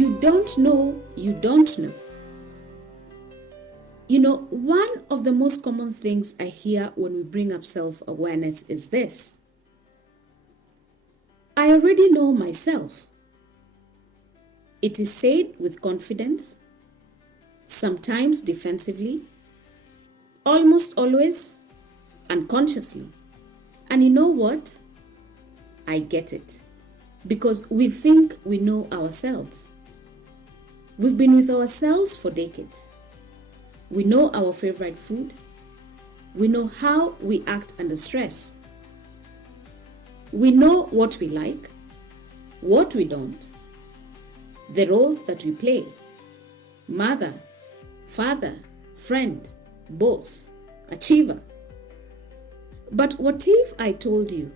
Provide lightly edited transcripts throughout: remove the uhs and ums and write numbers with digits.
You don't know, you don't know. One of the most common things I hear when we bring up self-awareness is this: I already know myself. It is said with confidence, sometimes defensively, almost always unconsciously. And you know what? I get it. Because we think we know ourselves. We've been with ourselves for decades. We know our favorite food. We know how we act under stress. We know what we like, what we don't, the roles that we play: mother, father, friend, boss, achiever. But what if I told you,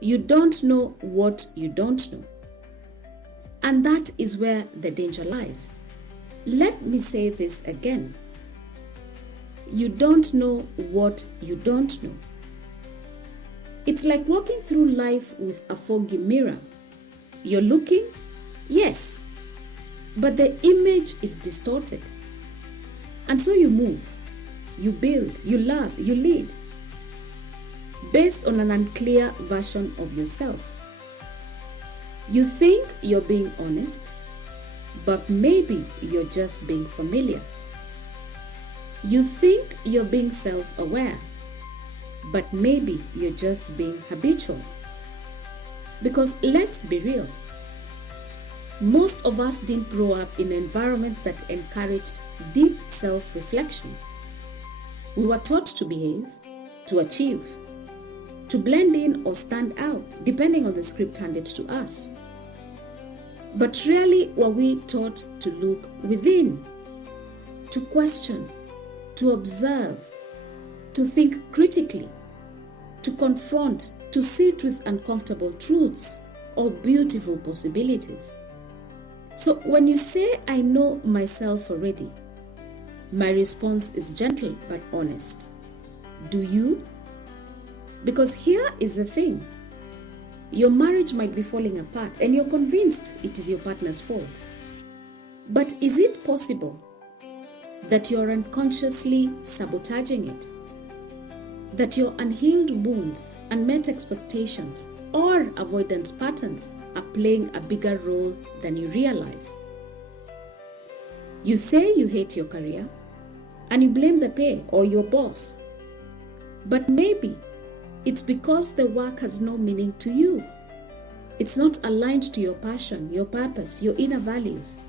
you don't know what you don't know? And that is where the danger lies. Let me say this again. You don't know what you don't know. It's like walking through life with a foggy mirror. You're looking, yes, but the image is distorted. And so you move, you build, you love, you lead, based on an unclear version of yourself. You think you're being honest, but maybe you're just being familiar. You think you're being self-aware, but maybe you're just being habitual. Because let's be real, most of us didn't grow up in environments that encouraged deep self-reflection. We were taught to behave, to achieve, to blend in or stand out, depending on the script handed to us. But rarely were we taught to look within, to question, to observe, to think critically, to confront, to sit with uncomfortable truths or beautiful possibilities. So when you say, I know myself already, my response is gentle but honest. Do you? Because here is the thing. Your marriage might be falling apart and you're convinced it is your partner's fault. But is it possible that you're unconsciously sabotaging it? That your unhealed wounds, unmet expectations, or avoidance patterns are playing a bigger role than you realize? You say you hate your career and you blame the pay or your boss. But maybe it's because the work has no meaning to you. It's not aligned to your passion, your purpose, your inner values.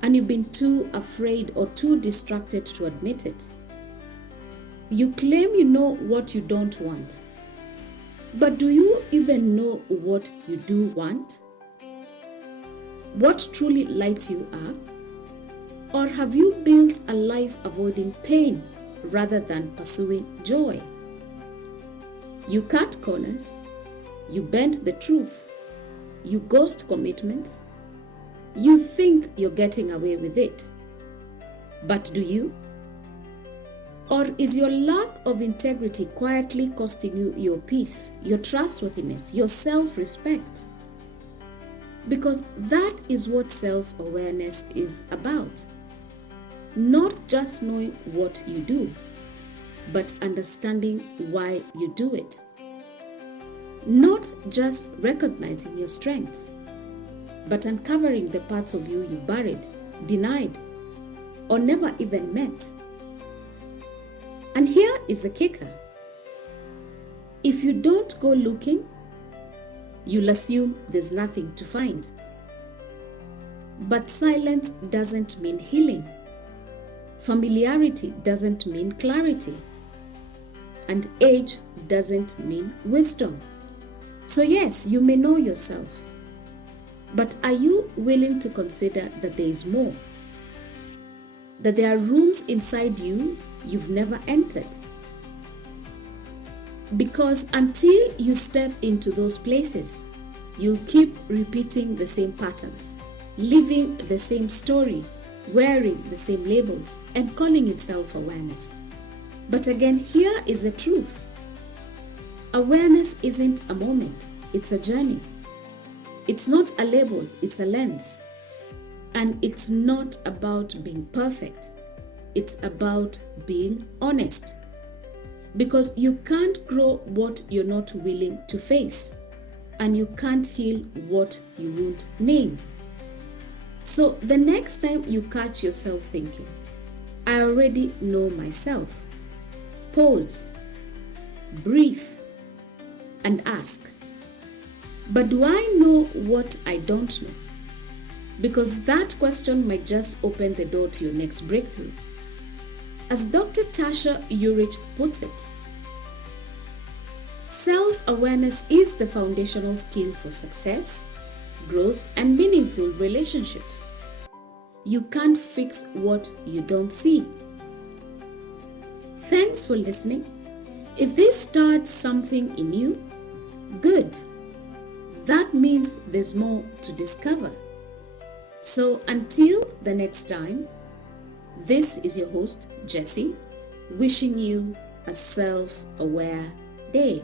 And you've been too afraid or too distracted to admit it. You claim you know what you don't want. But do you even know what you do want? What truly lights you up? Or have you built a life avoiding pain rather than pursuing joy? You cut corners, you bend the truth, you ghost commitments, you think you're getting away with it. But do you? Or is your lack of integrity quietly costing you your peace, your trustworthiness, your self-respect? Because that is what self-awareness is about. Not just knowing what you do, but understanding why you do it. Not just recognizing your strengths, but uncovering the parts of you you've buried, denied, or never even met. And here is the kicker. If you don't go looking, you'll assume there's nothing to find. But silence doesn't mean healing. Familiarity doesn't mean clarity. And age doesn't mean wisdom. So yes, you may know yourself. But are you willing to consider that there is more? That there are rooms inside you you've never entered? Because until you step into those places, you'll keep repeating the same patterns, living the same story, wearing the same labels, and calling it self-awareness. But again, here is the truth. Awareness isn't a moment, it's a journey. It's not a label, it's a lens. And it's not about being perfect, it's about being honest. Because you can't grow what you're not willing to face, and you can't heal what you won't name. So the next time you catch yourself thinking, I already know myself, pause, breathe, and ask, but do I know what I don't know? Because that question might just open the door to your next breakthrough. As Dr. Tasha Eurich puts it, self-awareness is the foundational skill for success, growth, and meaningful relationships. You can't fix what you don't see. Thanks for listening. If this starts something in you, good. That means there's more to discover. So until the next time, this is your host, Jessie, wishing you a self-aware day.